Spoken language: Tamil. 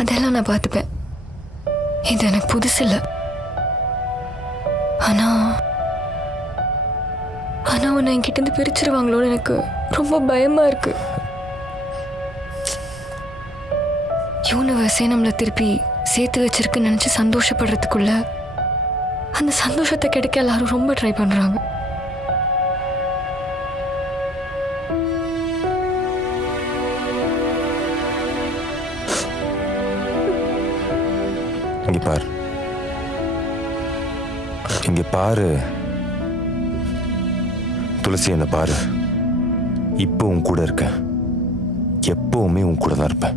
அதெல்லாம் நான் பார்த்துப்பேன். இது எனக்கு புதுசு இல்லை. ஆனா ஆனா உன்னை என்கிட்ட இருந்து பிரிச்சிருவாங்களோன்னு எனக்கு ரொம்ப பயமா இருக்கு. யூனிவர்ஸே நம்மளை திருப்பி சேர்த்து வச்சிருக்குன்னு நினைச்சு சந்தோஷப்படுறதுக்குள்ள அந்த சந்தோஷத்தை கிடைக்க எல்லாரும் ரொம்ப ட்ரை பண்றாங்க. இங்க பாரு துளசி, என்ன பாரு. இப்போ உன் கூட இருக்க, எப்பவுமே உன் கூட தான் இருப்பேன்.